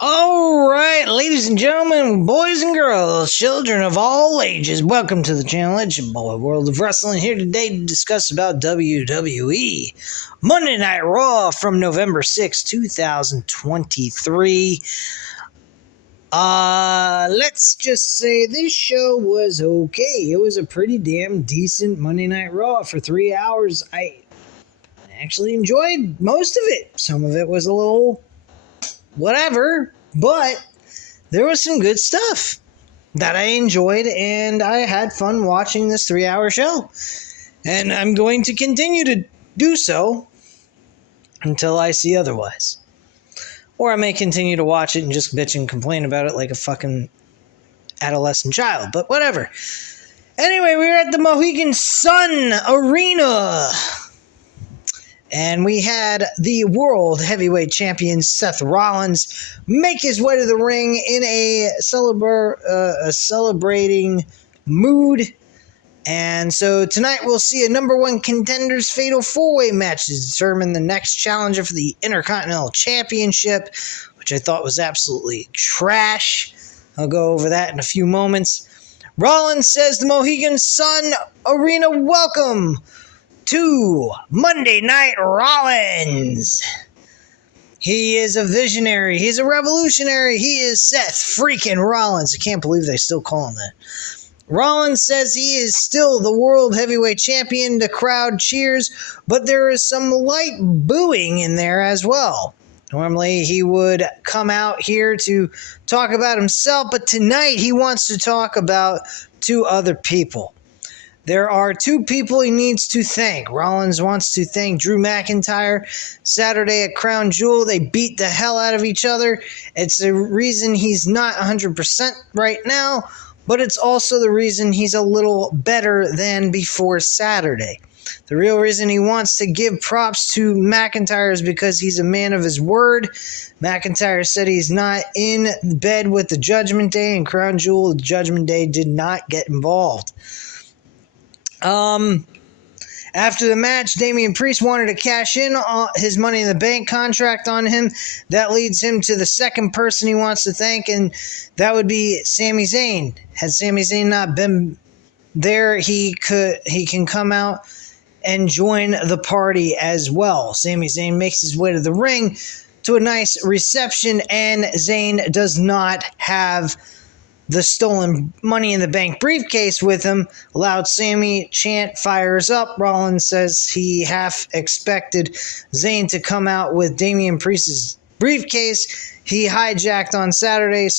All right, ladies and gentlemen, boys and girls, children of all ages, welcome to the channel. It's your boy, World of Wrestling, here today to discuss about WWE Monday Night Raw from November 6, 2023. Let's just say this show was okay. It was a pretty damn decent Monday Night Raw for 3 hours. I actually enjoyed most of it. Some of it was a little whatever, but there was some good stuff that I enjoyed, and I had fun watching this 3-hour show. And I'm going to continue to do so until I see otherwise. Or I may continue to watch it and just bitch and complain about it like a fucking adolescent child, but whatever. Anyway, we were at the Mohegan Sun Arena, and we had the World Heavyweight Champion Seth Rollins make his way to the ring in a celebrating mood. And so tonight we'll see a number one contenders fatal four-way match to determine the next challenger for the Intercontinental Championship, which I thought was absolutely trash. I'll go over that in a few moments. Rollins says the Mohegan Sun Arena welcome to Monday Night Rollins. He is a visionary. He's a revolutionary. He is Seth freaking Rollins. I can't believe they still call him that. Rollins says he is still the World Heavyweight Champion. The crowd cheers, but there is some light booing in there as well. Normally he would come out here to talk about himself, but tonight he wants to talk about two other people. There are two people he needs to thank. Rollins wants to thank Drew McIntyre. Saturday at Crown Jewel, they beat the hell out of each other. It's the reason he's not 100% right now, but it's also the reason he's a little better than before Saturday. The real reason he wants to give props to McIntyre is because he's a man of his word. McIntyre said he's not in bed with the Judgment Day, and Crown Jewel, the Judgment Day, did not get involved. After the match, Damian Priest wanted to cash in on his Money in the Bank contract on him. That leads him to the second person he wants to thank, and that would be Sami Zayn. Had Sami Zayn not been there, he can come out and join the party as well. Sami Zayn makes his way to the ring to a nice reception, and Zayn does not have the stolen Money in the Bank briefcase with him. Loud Sammy chant fires up. Rollins says he half expected Zayn to come out with Damian Priest's briefcase he hijacked on Saturday.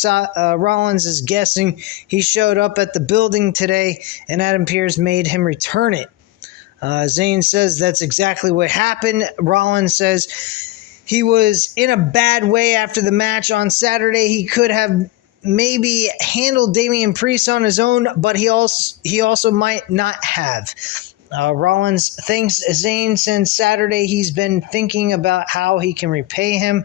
Rollins is guessing he showed up at the building today and Adam Pearce made him return it. Zayn says that's exactly what happened. Rollins says he was in a bad way after the match on Saturday. He could have maybe handled Damian Priest on his own, but he also might not have. Rollins thanks Zayn since Saturday. He's been thinking about how he can repay him.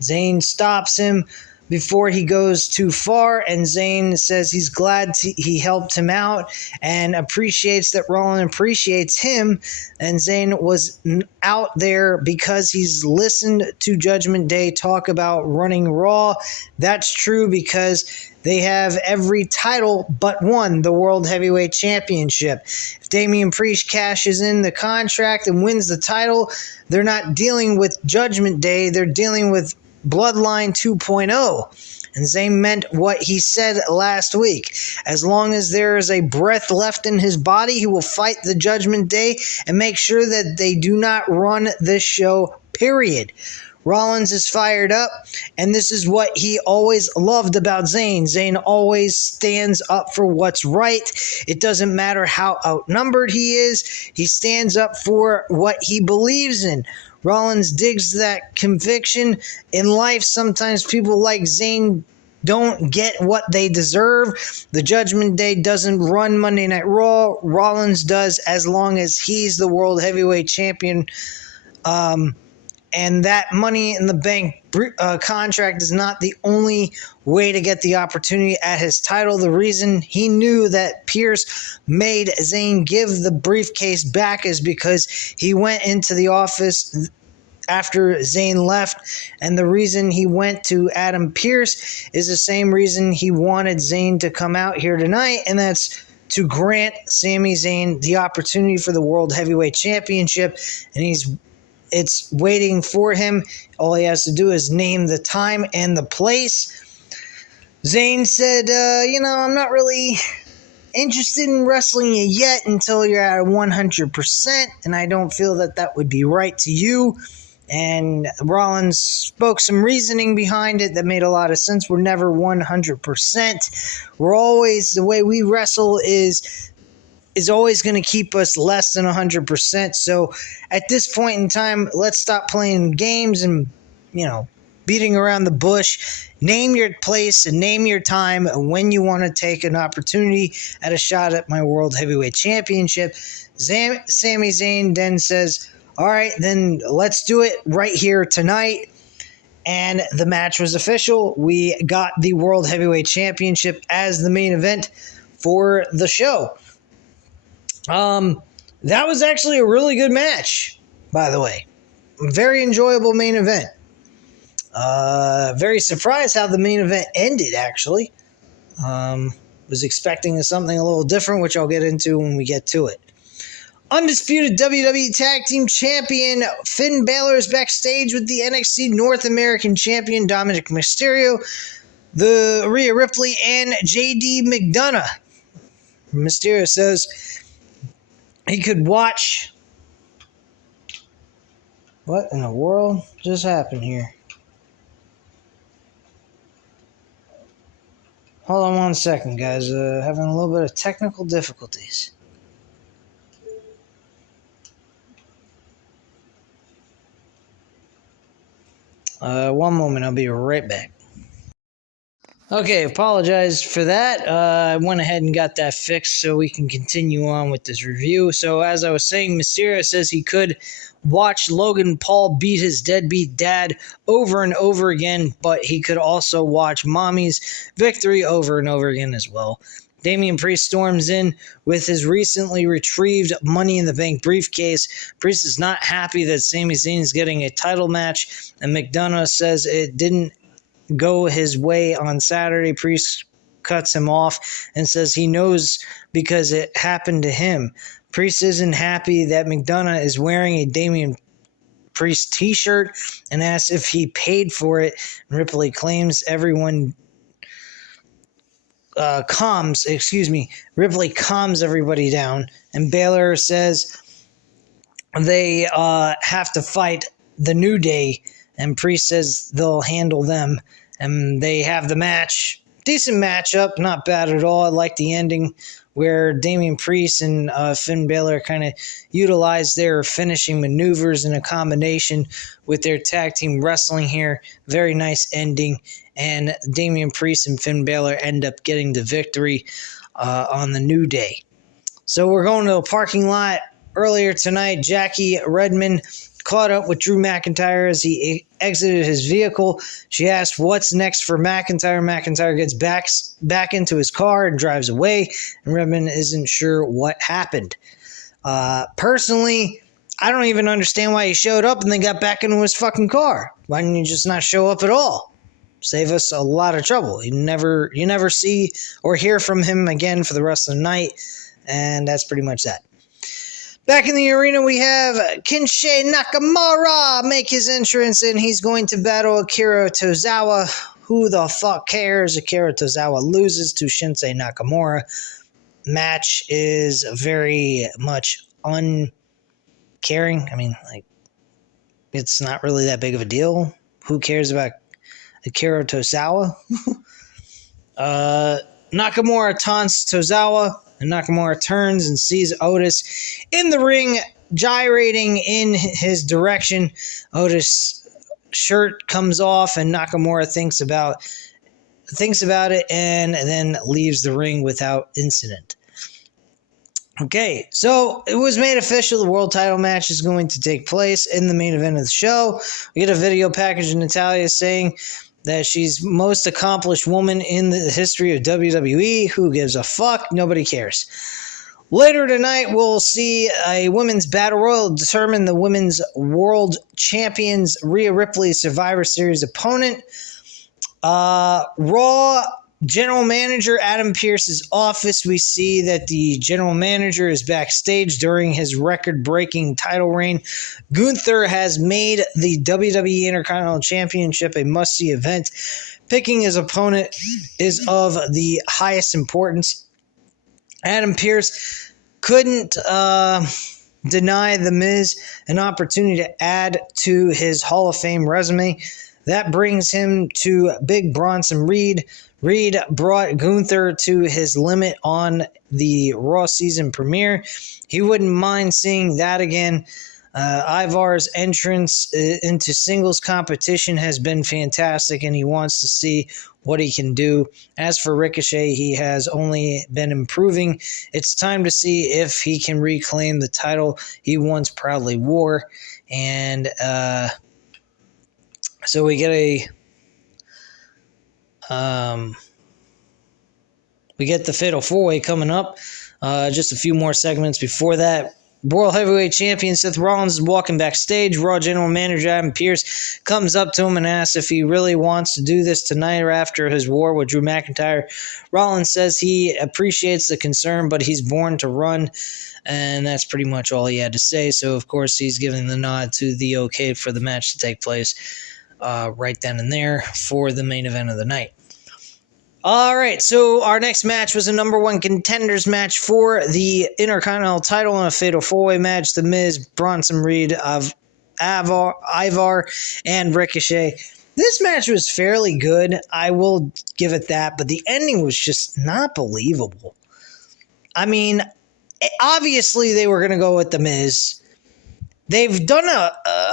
Zayn stops him before he goes too far, and Zayn says he's glad he helped him out and appreciates that Rollins appreciates him, and Zayn was out there because he's listened to Judgment Day talk about running Raw. That's true because they have every title but one, the World Heavyweight Championship. If Damian Priest cashes in the contract and wins the title, they're not dealing with Judgment Day, they're dealing with Bloodline 2.0. And Zayn meant what he said last week. As long as there is a breath left in his body, he will fight the Judgment Day and make sure that they do not run this show, period. Rollins is fired up, and this is what he always loved about Zayn. Zayn always stands up for what's right. It doesn't matter how outnumbered he is. He stands up for what he believes in. Rollins digs that conviction. In life, sometimes people like Zayn don't get what they deserve. The Judgment Day doesn't run Monday Night Raw. Rollins does, as long as he's the World Heavyweight Champion. And that Money in the Bank contract is not the only way to get the opportunity at his title. The reason he knew that Pearce made Zayn give the briefcase back is because he went into the office after Zayn left, and the reason he went to Adam Pearce is the same reason he wanted Zayn to come out here tonight, and that's to grant Sami Zayn the opportunity for the World Heavyweight Championship, and it's waiting for him. All he has to do is name the time and the place. Zayn said, I'm not really interested in wrestling you yet until you're at 100%, and I don't feel that would be right to you. And Rollins spoke some reasoning behind it that made a lot of sense. We're never 100%. We're always, the way we wrestle is always going to keep us less than 100%. So at this point in time, let's stop playing games and, beating around the bush. Name your place and name your time when you want to take an opportunity at a shot at my World Heavyweight Championship. Sami Zayn then says, all right, then let's do it right here tonight. And the match was official. We got the World Heavyweight Championship as the main event for the show. That was actually a really good match, by the way. Very enjoyable main event. Very surprised how the main event ended, actually. Was expecting something a little different, which I'll get into when we get to it. Undisputed WWE Tag Team Champion Finn Balor is backstage with the NXT North American Champion Dominic Mysterio, the Rhea Ripley, and JD McDonough. Mysterio says he could watch... What in the world just happened here? Hold on one second, guys. Having a little bit of technical difficulties. One moment, I'll be right back. Okay, apologize for that. I went ahead and got that fixed so we can continue on with this review. So as I was saying, Mysterio says he could watch Logan Paul beat his deadbeat dad over and over again, but he could also watch Mommy's victory over and over again as well. Damian Priest storms in with his recently retrieved Money in the Bank briefcase. Priest is not happy that Sami Zayn is getting a title match, and McDonough says it didn't go his way on Saturday. Priest cuts him off and says he knows because it happened to him. Priest isn't happy that McDonough is wearing a Damian Priest t-shirt and asks if he paid for it. And Ripley claims everyone Ripley calms everybody down, and Balor says they have to fight the New Day, and Priest says they'll handle them, and they have the match. Decent matchup, not bad at all. I like the ending where Damian Priest and Finn Balor kind of utilized their finishing maneuvers in a combination with their tag team wrestling here. Very nice ending. And Damian Priest and Finn Balor end up getting the victory on the New Day. So we're going to a parking lot earlier tonight. Jackie Redmond caught up with Drew McIntyre as he exited his vehicle. She asked what's next for McIntyre. McIntyre gets back into his car and drives away, and Redmond isn't sure what happened. Personally, I don't even understand why he showed up and then got back into his fucking car. Why didn't you just not show up at all? Save us a lot of trouble. You never see or hear from him again for the rest of the night, and that's pretty much that. Back in the arena, we have Shinsuke Nakamura make his entrance, and he's going to battle Akira Tozawa. Who the fuck cares? Akira Tozawa loses to Shinsuke Nakamura. Match is very much uncaring. I mean, it's not really that big of a deal. Who cares about Akira Tozawa? Nakamura taunts Tozawa, and Nakamura turns and sees Otis in the ring, gyrating in his direction. Otis' shirt comes off, and Nakamura thinks about it and then leaves the ring without incident. Okay, so it was made official. The world title match is going to take place in the main event of the show. We get a video package of Natalya saying that she's most accomplished woman in the history of WWE. Who gives a fuck? Nobody cares. Later tonight, we'll see a women's battle royal determine the women's world champions Rhea Ripley Survivor Series opponent. Raw general manager Adam Pearce's office. We see that the general manager is backstage during his record-breaking title reign. Gunther has made the WWE Intercontinental Championship a must-see event. Picking his opponent is of the highest importance. Adam Pearce couldn't deny The Miz an opportunity to add to his Hall of Fame resume. That brings him to Big Bronson Reed. Reed brought Gunther to his limit on the Raw season premiere. He wouldn't mind seeing that again. Ivar's entrance into singles competition has been fantastic, and he wants to see what he can do. As for Ricochet, he has only been improving. It's time to see if he can reclaim the title he once proudly wore. And so we get the Fatal 4-Way coming up. Just a few more segments before that. World Heavyweight Champion Seth Rollins is walking backstage. Raw General Manager Adam Pearce comes up to him and asks if he really wants to do this tonight or after his war with Drew McIntyre. Rollins says he appreciates the concern, but he's born to run, and that's pretty much all he had to say. So, of course, he's giving the nod to the okay for the match to take place right then and there for the main event of the night. All right, so our next match was a number one contenders match for the Intercontinental title in a Fatal 4-Way match. The Miz, Bronson Reed, Ivar, and Ricochet. This match was fairly good, I will give it that, but the ending was just not believable. I mean, obviously they were going to go with The Miz. They've done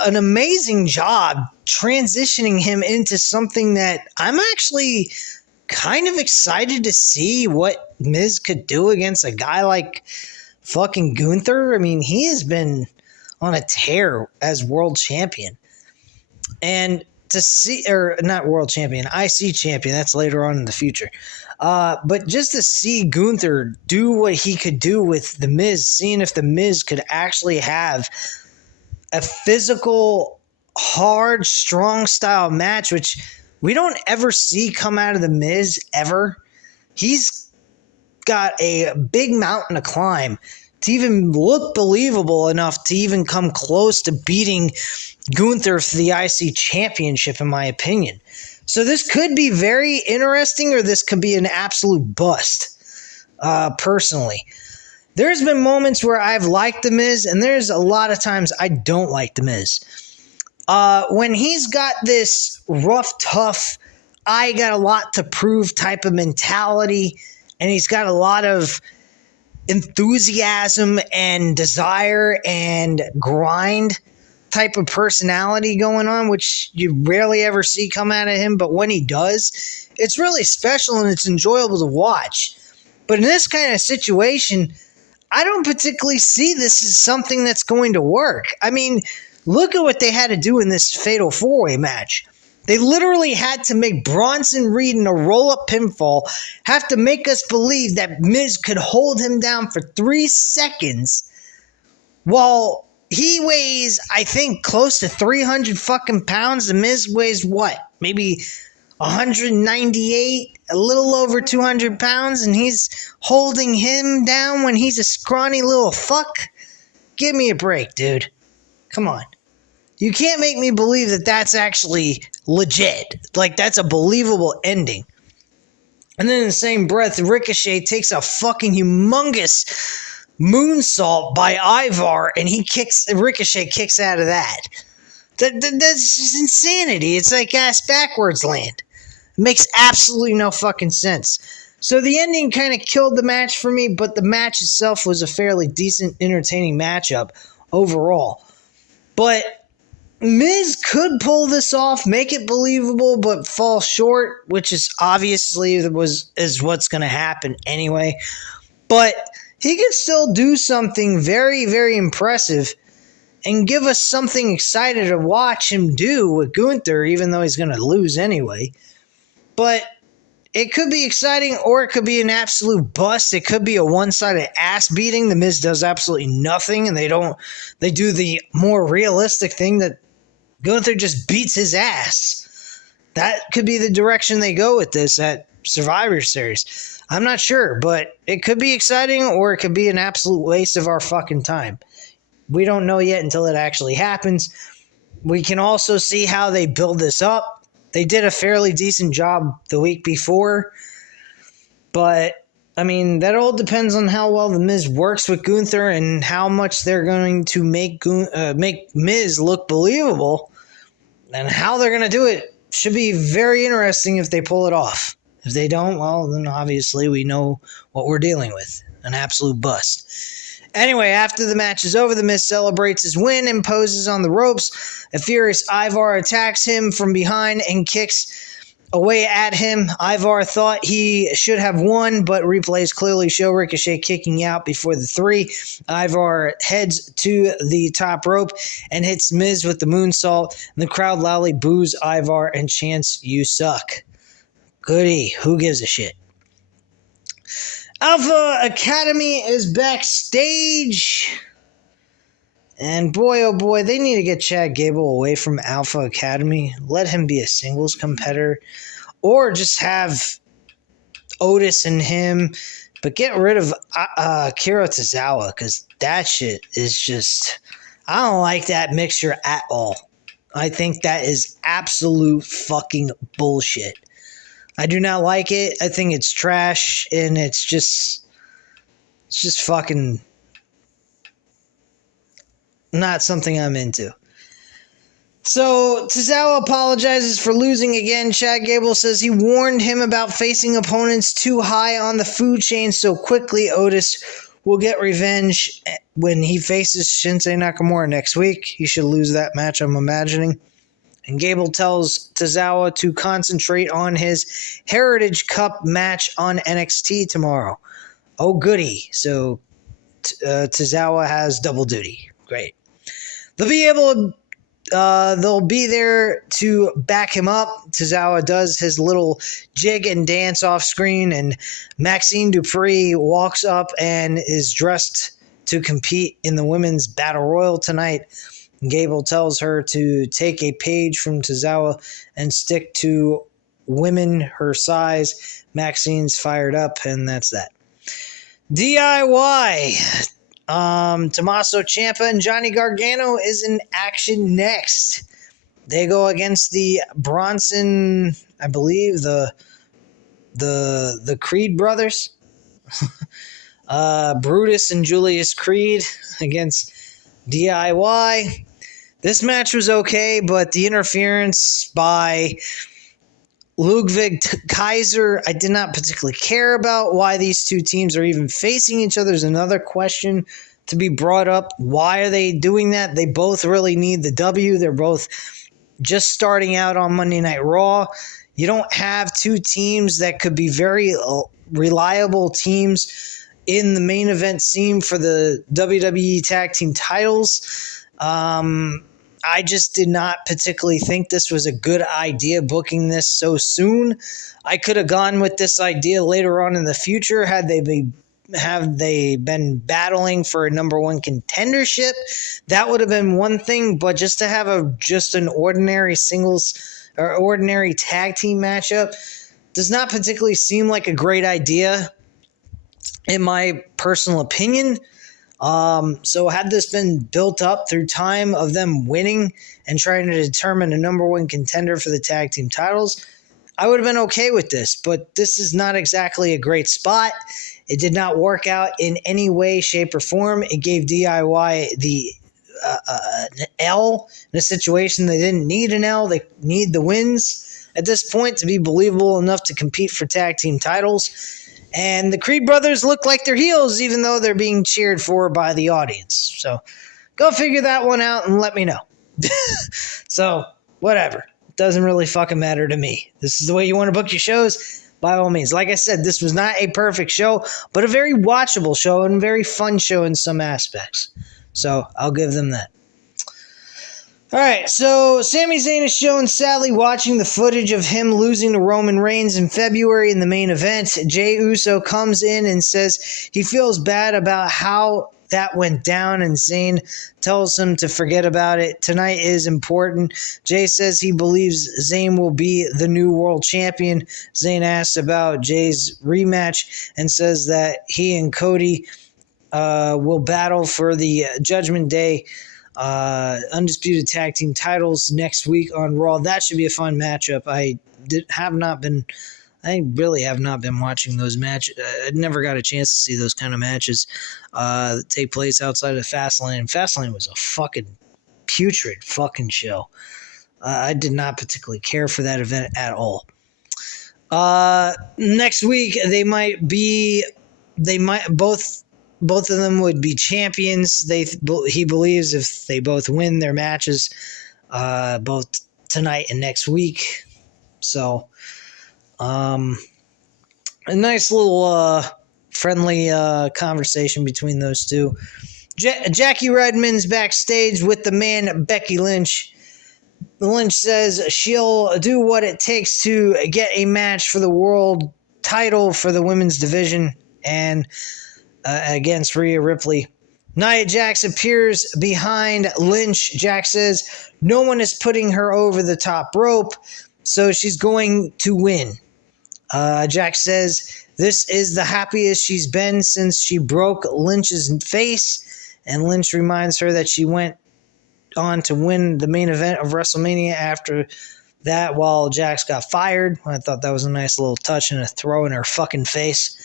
an amazing job transitioning him into something that I'm actually kind of excited to see what Miz could do against a guy like fucking Gunther. I mean, he has been on a tear as world champion. And to see, or not world champion, IC champion, that's later on in the future. But just to see Gunther do what he could do with The Miz, seeing if The Miz could actually have a physical, hard, strong style match, which we don't ever see come out of The Miz, ever. He's got a big mountain to climb to even look believable enough to even come close to beating Gunther for the IC championship, in my opinion. So this could be very interesting, or this could be an absolute bust, personally. There's been moments where I've liked The Miz, and there's a lot of times I don't like The Miz. When he's got this rough, tough, I got a lot to prove type of mentality, and he's got a lot of enthusiasm and desire and grind type of personality going on, which you rarely ever see come out of him, but when he does, it's really special and it's enjoyable to watch. But in this kind of situation, I don't particularly see this as something that's going to work. I mean, look at what they had to do in this Fatal 4-Way match. They literally had to make Bronson Reed in a roll-up pinfall have to make us believe that Miz could hold him down for 3 seconds while he weighs, I think, close to 300 fucking pounds. The Miz weighs what? Maybe 198, a little over 200 pounds, and he's holding him down when he's a scrawny little fuck? Give me a break, dude. Come on. You can't make me believe that that's actually legit. Like, that's a believable ending. And then in the same breath, Ricochet takes a fucking humongous moonsault by Ivar, and Ricochet kicks out of that. That's just insanity. It's like ass backwards land. It makes absolutely no fucking sense. So the ending kind of killed the match for me, but the match itself was a fairly decent, entertaining matchup overall. But Miz could pull this off, make it believable, but fall short, which is obviously is what's going to happen anyway. But he could still do something very, very impressive and give us something excited to watch him do with Gunther, even though he's going to lose anyway. But it could be exciting or it could be an absolute bust. It could be a one-sided ass beating. The Miz does absolutely nothing, and they do the more realistic thing that Gunther just beats his ass. That could be the direction they go with this at Survivor Series. I'm not sure, but it could be exciting or it could be an absolute waste of our fucking time. We don't know yet until it actually happens. We can also see how they build this up. They did a fairly decent job the week before, but I mean, that all depends on how well the Miz works with Gunther and how much they're going to make Miz look believable, and how they're going to do it should be very interesting if they pull it off. If they don't, well, then obviously we know what we're dealing with, an absolute bust. Anyway, after the match is over, the Miz celebrates his win and poses on the ropes. A furious Ivar attacks him from behind and kicks away at him. Ivar thought he should have won, but replays clearly show Ricochet kicking out before the 3. Ivar heads to the top rope and hits Miz with the moonsault, and the crowd loudly boos Ivar and chants, "You suck." Goody, who gives a shit? Alpha Academy is backstage. And boy, oh boy, they need to get Chad Gable away from Alpha Academy. Let him be a singles competitor. Or just have Otis and him. But get rid of Akira Tozawa, because that shit is just... I don't like that mixture at all. I think that is absolute fucking bullshit. I do not like it. I think it's trash, and it's just fucking not something I'm into. So, Tozawa apologizes for losing again. Chad Gable says he warned him about facing opponents too high on the food chain so quickly. Otis will get revenge when he faces Shinsuke Nakamura next week. He should lose that match, I'm imagining. And Gable tells Tozawa to concentrate on his Heritage Cup match on NXT tomorrow. Oh, goody. So Tozawa has double duty. Great. They'll be there to back him up. Tozawa does his little jig and dance off screen, and Maxine Dupree walks up and is dressed to compete in the women's battle royal tonight. Gable tells her to take a page from Tozawa and stick to women her size. Maxine's fired up, and that's that. DIY. Tommaso Ciampa and Johnny Gargano is in action next. They go against the Bronson, I believe, the Creed brothers. Brutus and Julius Creed against DIY. This match was okay, but the interference by Ludwig Kaiser, I did not particularly care about. Why these two teams are even facing each other is another question to be brought up. Why are they doing that? They both really need the W. They're both just starting out on Monday Night Raw. You don't have two teams that could be very reliable teams in the main event scene for the WWE Tag Team titles. I just did not particularly think this was a good idea, booking this so soon. I could have gone with this idea later on in the future had they been battling for a number one contendership. That would have been one thing, but just to have an ordinary singles or ordinary tag team matchup does not particularly seem like a great idea, in my personal opinion. So had this been built up through time of them winning and trying to determine a number one contender for the tag team titles, I would have been okay with this. But this is not exactly a great spot. It did not work out in any way, shape, or form. It gave DIY an L in a situation they didn't need an L. They need the wins at this point to be believable enough to compete for tag team titles. And the Creed brothers look like they're heels, even though they're being cheered for by the audience. So go figure that one out and let me know. So, whatever. It doesn't really fucking matter to me. This is the way you want to book your shows, by all means. Like I said, this was not a perfect show, but a very watchable show and very fun show in some aspects. So I'll give them that. All right, so Sami Zayn is shown sadly watching the footage of him losing to Roman Reigns in February in the main event. Jey Uso comes in and says he feels bad about how that went down, and Zayn tells him to forget about it. Tonight is important. Jey says he believes Zayn will be the new world champion. Zayn asks about Jey's rematch and says that he and Cody will battle for the Judgment Day undisputed tag team titles next week on Raw. That should be a fun matchup. I really have not been watching those matches. I never got a chance to see those kind of matches that take place outside of Fastlane. Fastlane was a fucking putrid fucking show. I did not particularly care for that event at all. Next week both of them would be champions. He believes if they both win their matches, both tonight and next week. So, a nice little friendly conversation between those two. Jackie Redmond's backstage with the man Becky Lynch. Lynch says she'll do what it takes to get a match for the world title for the women's division and against Rhea Ripley. Nia Jax appears behind Lynch. Jax says no one is putting her over the top rope, so she's going to win. Jax says this is the happiest she's been since she broke Lynch's face, and Lynch reminds her that she went on to win the main event of WrestleMania after that while Jax got fired. I thought that was a nice little touch and a throw in her fucking face.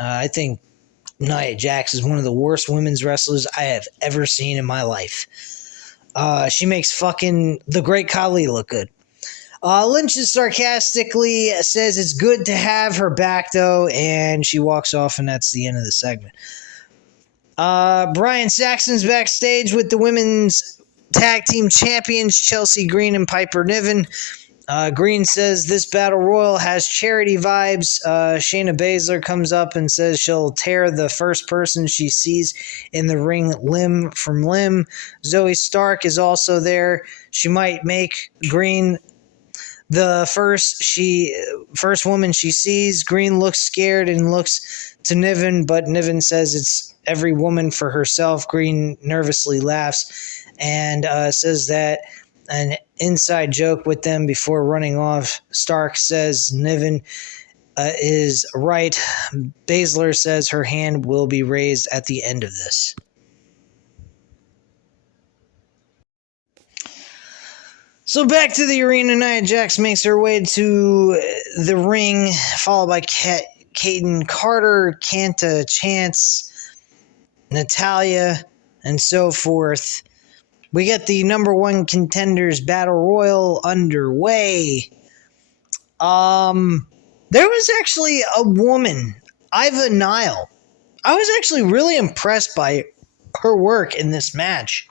I think Nia Jax is one of the worst women's wrestlers I have ever seen in my life. She makes fucking the Great Khali look good. Lynch sarcastically says it's good to have her back, though, and she walks off, and that's the end of the segment. Brian Saxon's backstage with the women's tag team champions, Chelsea Green and Piper Niven. Green says this battle royal has charity vibes. Shayna Baszler comes up and says she'll tear the first person she sees in the ring limb from limb. Zoe Stark is also there. She might make Green the first woman she sees. Green looks scared and looks to Niven, but Niven says it's every woman for herself. Green nervously laughs and says that an inside joke with them before running off. Stark says Niven is right. Baszler says her hand will be raised at the end of this. So back to the arena, Nia Jax makes her way to the ring, followed by Kaden Carter, Kanta Chance, Natalya, and so forth. We get the number one contenders battle royal underway. There was actually a woman, Iva Nile. I was actually really impressed by her work in this match.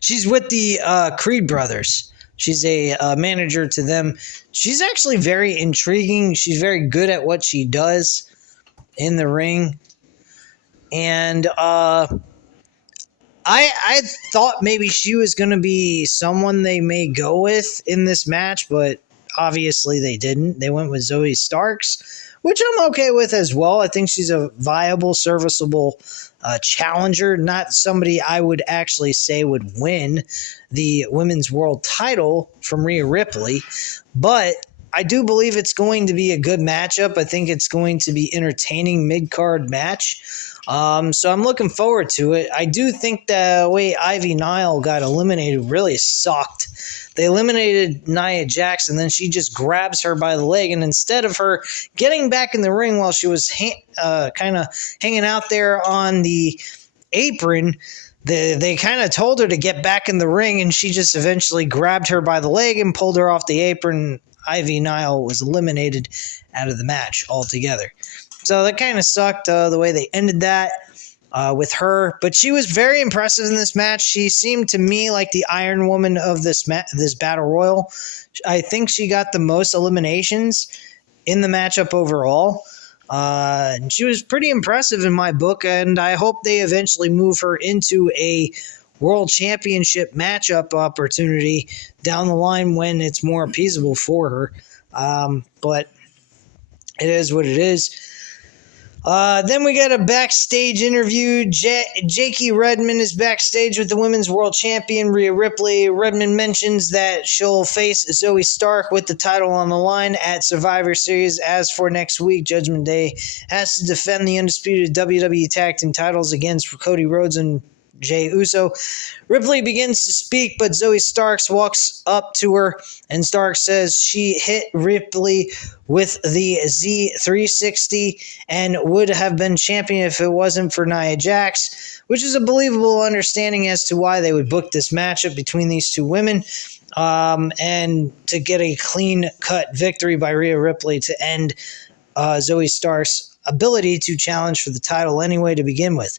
She's with the Creed brothers. She's a manager to them. She's actually very intriguing. She's very good at what she does in the ring. And I thought maybe she was going to be someone they may go with in this match, but obviously they didn't. They went with Zoe Starks, which I'm okay with as well. I think she's a viable, serviceable challenger, not somebody I would actually say would win the women's world title from Rhea Ripley, but I do believe it's going to be a good matchup. I think it's going to be entertaining mid-card match. So I'm looking forward to it. I do think the way Ivy Nile got eliminated really sucked. They eliminated Nia Jax, and then she just grabs her by the leg, and instead of her getting back in the ring while she was kind of hanging out there on the apron, they kind of told her to get back in the ring, and she just eventually grabbed her by the leg and pulled her off the apron. Ivy Nile was eliminated out of the match altogether. So that kind of sucked the way they ended that with her. But she was very impressive in this match. She seemed to me like the Iron Woman of this Battle Royal. I think she got the most eliminations in the matchup overall. And she was pretty impressive in my book, and I hope they eventually move her into a World Championship matchup opportunity down the line when it's more feasible for her. But it is what it is. Then we got a backstage interview. Jakey Redmond is backstage with the Women's World Champion, Rhea Ripley. Redmond mentions that she'll face Zoe Stark with the title on the line at Survivor Series. As for next week, Judgment Day has to defend the undisputed WWE Tag Team titles against Cody Rhodes and Jey Uso. Ripley begins to speak, but Zoe Starks walks up to her, and Stark says she hit Ripley with the Z360 and would have been champion if it wasn't for Nia Jax, which is a believable understanding as to why they would book this matchup between these two women, and to get a clean-cut victory by Rhea Ripley to end Zoe Stark's ability to challenge for the title anyway to begin with.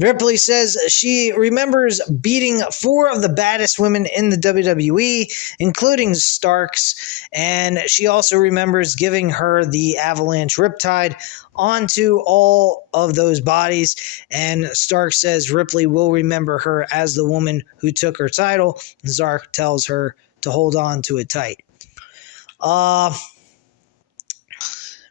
Ripley says she remembers beating 4 of the baddest women in the WWE, including Starks, and she also remembers giving her the Avalanche Riptide onto all of those bodies, and Stark says Ripley will remember her as the woman who took her title. Stark tells her to hold on to it tight.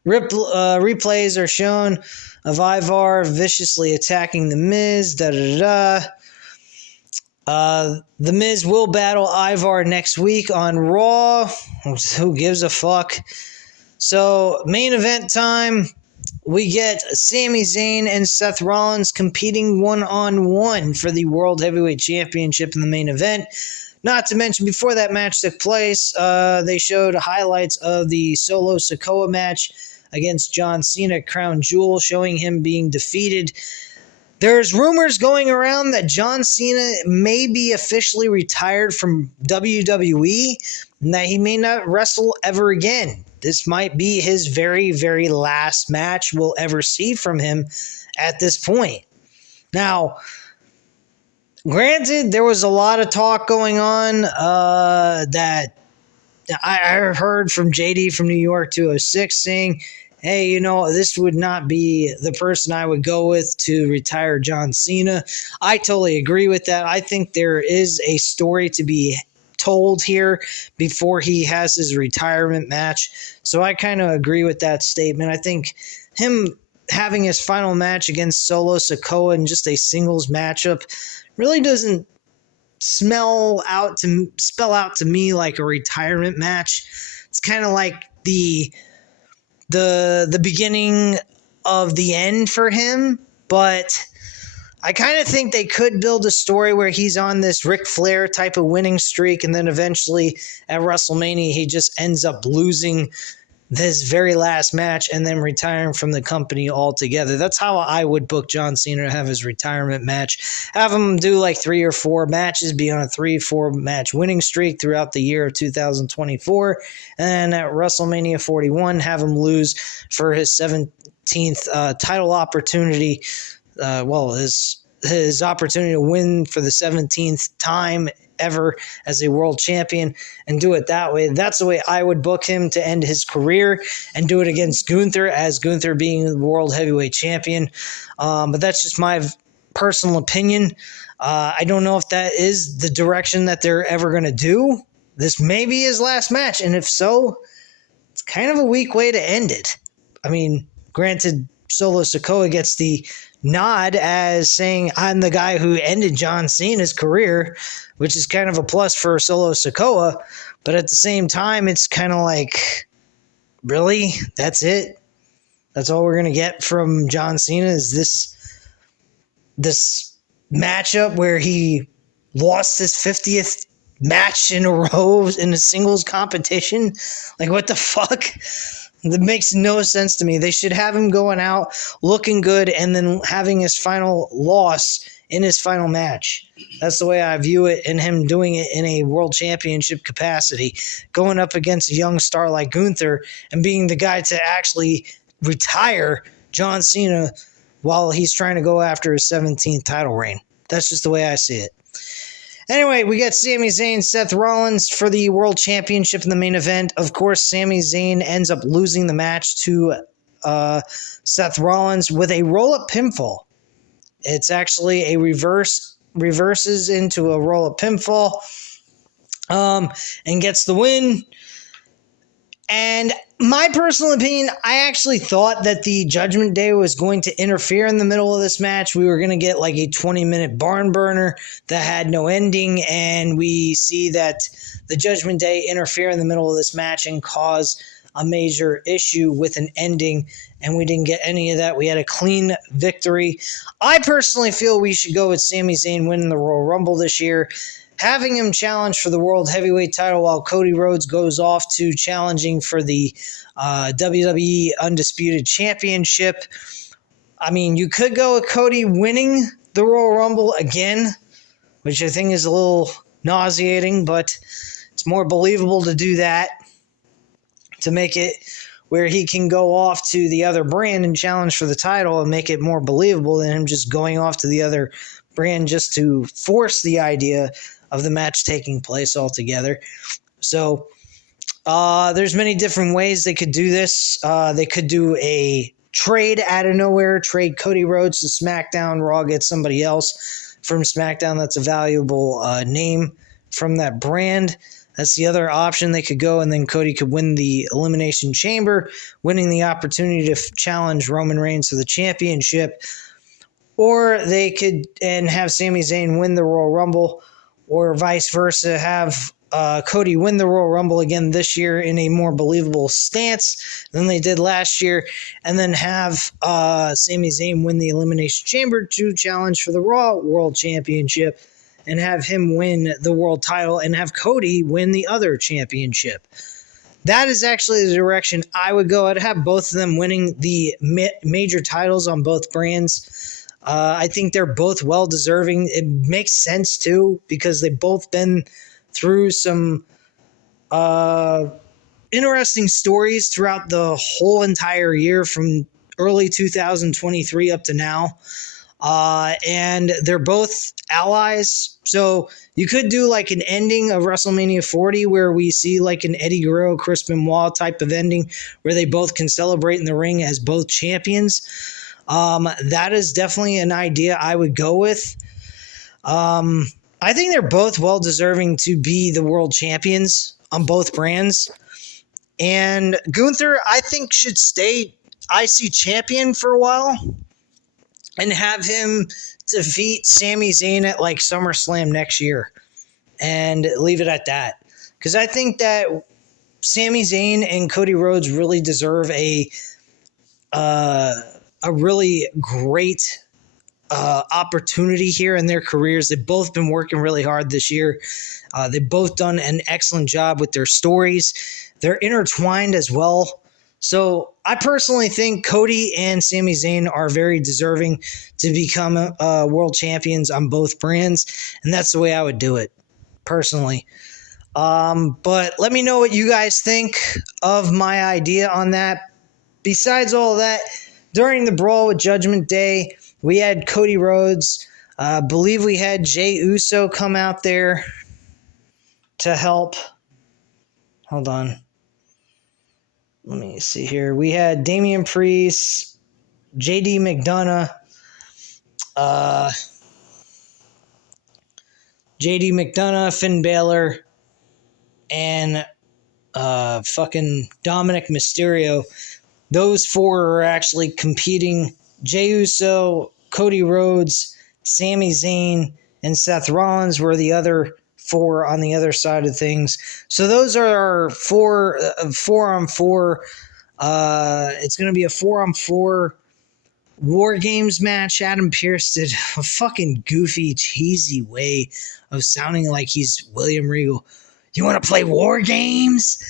Replays are shown of Ivar viciously attacking The Miz. The Miz will battle Ivar next week on Raw. Who gives a fuck? So, main event time. We get Sami Zayn and Seth Rollins competing one-on-one for the World Heavyweight Championship in the main event. Not to mention, before that match took place, they showed highlights of the Solo Sikoa match against John Cena at Crown Jewel, showing him being defeated. There's rumors going around that John Cena may be officially retired from WWE and that he may not wrestle ever again. This might be his very, very last match we'll ever see from him at this point. Now, granted, there was a lot of talk going on that I heard from JD from New York 206 saying, hey, this would not be the person I would go with to retire John Cena. I totally agree with that. I think there is a story to be told here before he has his retirement match. So I kind of agree with that statement. I think him having his final match against Solo Sikoa in just a singles matchup really doesn't spell out to me like a retirement match. It's kind of like the beginning of the end for him, but I kind of think they could build a story where he's on this Ric Flair type of winning streak, and then eventually at WrestleMania he just ends up losing this very last match and then retiring from the company altogether. That's how I would book John Cena to have his retirement match. Have him do like 3 or 4 matches, be on a 3-4 match winning streak throughout the year of 2024. And at WrestleMania 41, have him lose for his 17th title opportunity. His opportunity to win for the 17th time ever as a world champion, and do it that way. That's the way I would book him to end his career, and do it against Gunther, as Gunther being the world heavyweight champion. But that's just my personal opinion. I don't know if that is the direction that they're ever going to do. This may be his last match, and if so, it's kind of a weak way to end it. I mean, granted, Solo Sikoa gets the nod as saying, I'm the guy who ended John Cena's career, which is kind of a plus for Solo Sikoa. But at the same time, it's kind of like, really? That's it? That's all we're going to get from John Cena is this matchup where he lost his 50th match in a row in a singles competition? Like, what the fuck? That makes no sense to me. They should have him going out looking good and then having his final loss in his final match. That's the way I view it, and him doing it in a world championship capacity, going up against a young star like Gunther and being the guy to actually retire John Cena while he's trying to go after his 17th title reign. That's just the way I see it. Anyway, we got Sami Zayn, Seth Rollins for the World Championship in the main event. Of course, Sami Zayn ends up losing the match to Seth Rollins with a roll-up pinfall. It's actually a reverse reverses into a roll-up pinfall, and gets the win. And my personal opinion, I actually thought that the Judgment Day was going to interfere in the middle of this match. We were going to get like a 20-minute barn burner that had no ending, and we see that the Judgment Day interfere in the middle of this match and cause a major issue with an ending, and we didn't get any of that. We had a clean victory. I personally feel we should go with Sami Zayn winning the Royal Rumble this year, having him challenge for the World Heavyweight title while Cody Rhodes goes off to challenging for the WWE Undisputed Championship. I mean, you could go with Cody winning the Royal Rumble again, which I think is a little nauseating, but it's more believable to do that, to make it where he can go off to the other brand and challenge for the title and make it more believable than him just going off to the other brand just to force the idea of the match taking place altogether. So there's many different ways they could do this. They could do a trade out of nowhere, trade Cody Rhodes to SmackDown, Raw gets somebody else from SmackDown that's a valuable name from that brand. That's the other option they could go, and then Cody could win the Elimination Chamber, winning the opportunity to challenge Roman Reigns for the championship. Or they could and have Sami Zayn win the Royal Rumble, or vice versa, have Cody win the Royal Rumble again this year in a more believable stance than they did last year, and then have Sami Zayn win the Elimination Chamber to challenge for the Raw World Championship, and have him win the world title, and have Cody win the other championship. That is actually the direction I would go. I'd have both of them winning the major titles on both brands. I think they're both well-deserving. It makes sense, too, because they've both been through some interesting stories throughout the whole entire year from early 2023 up to now. And they're both allies. So you could do like an ending of WrestleMania 40 where we see like an Eddie Guerrero, Chris Benoit type of ending where they both can celebrate in the ring as both champions. That is definitely an idea I would go with. I think they're both well-deserving to be the world champions on both brands. And Gunther, I think, should stay IC champion for a while and have him defeat Sami Zayn at like SummerSlam next year and leave it at that. Because I think that Sami Zayn and Cody Rhodes really deserve a really great opportunity here in their careers. They've both been working really hard this year. They've both done an excellent job with their stories. They're intertwined as well. So I personally think Cody and Sami Zayn are very deserving to become world champions on both brands, and that's the way I would do it, personally. But let me know what you guys think of my idea on that. Besides all of that, during the Brawl with Judgment Day, we had Cody Rhodes. I believe we had Jey Uso come out there to help. Hold on. Let me see here. We had Damian Priest, JD McDonough, Finn Balor, and fucking Dominic Mysterio. Those four are actually competing. Jey Uso, Cody Rhodes, Sami Zayn, and Seth Rollins were the other four on the other side of things. So those are our four on four. It's going to be a 4-on-4 War Games match. Adam Pearce did a fucking goofy, cheesy way of sounding like he's William Regal. You want to play War Games?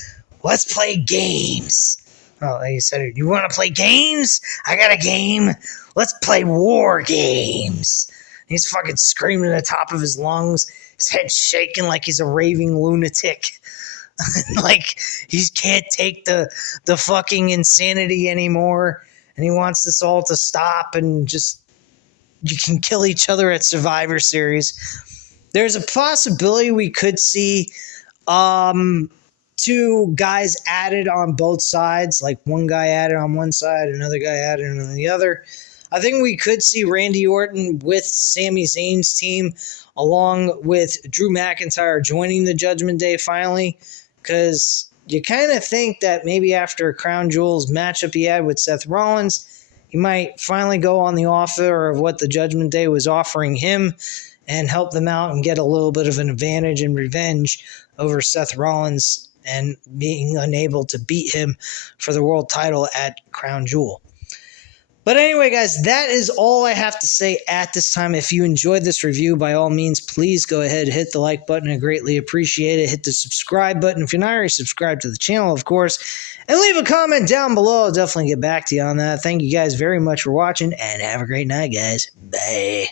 Let's play games. Oh, he said, you want to play games? I got a game. Let's play War Games. He's fucking screaming at the top of his lungs. His head shaking like he's a raving lunatic. Like he can't take the fucking insanity anymore. And he wants this all to stop and just you can kill each other at Survivor Series. There's a possibility we could see two guys added on both sides, like one guy added on one side, another guy added on the other. I think we could see Randy Orton with Sami Zayn's team, along with Drew McIntyre joining the Judgment Day finally, because you kind of think that maybe after Crown Jewel's matchup he had with Seth Rollins, he might finally go on the offer of what the Judgment Day was offering him and help them out and get a little bit of an advantage and revenge over Seth Rollins and being unable to beat him for the world title at Crown Jewel. But anyway, guys, that is all I have to say at this time. If you enjoyed this review, by all means, please go ahead and hit the like button. I greatly appreciate it. Hit the subscribe button if you're not already subscribed to the channel, of course. And leave a comment down below. I'll definitely get back to you on that. Thank you guys very much for watching, and have a great night, guys. Bye.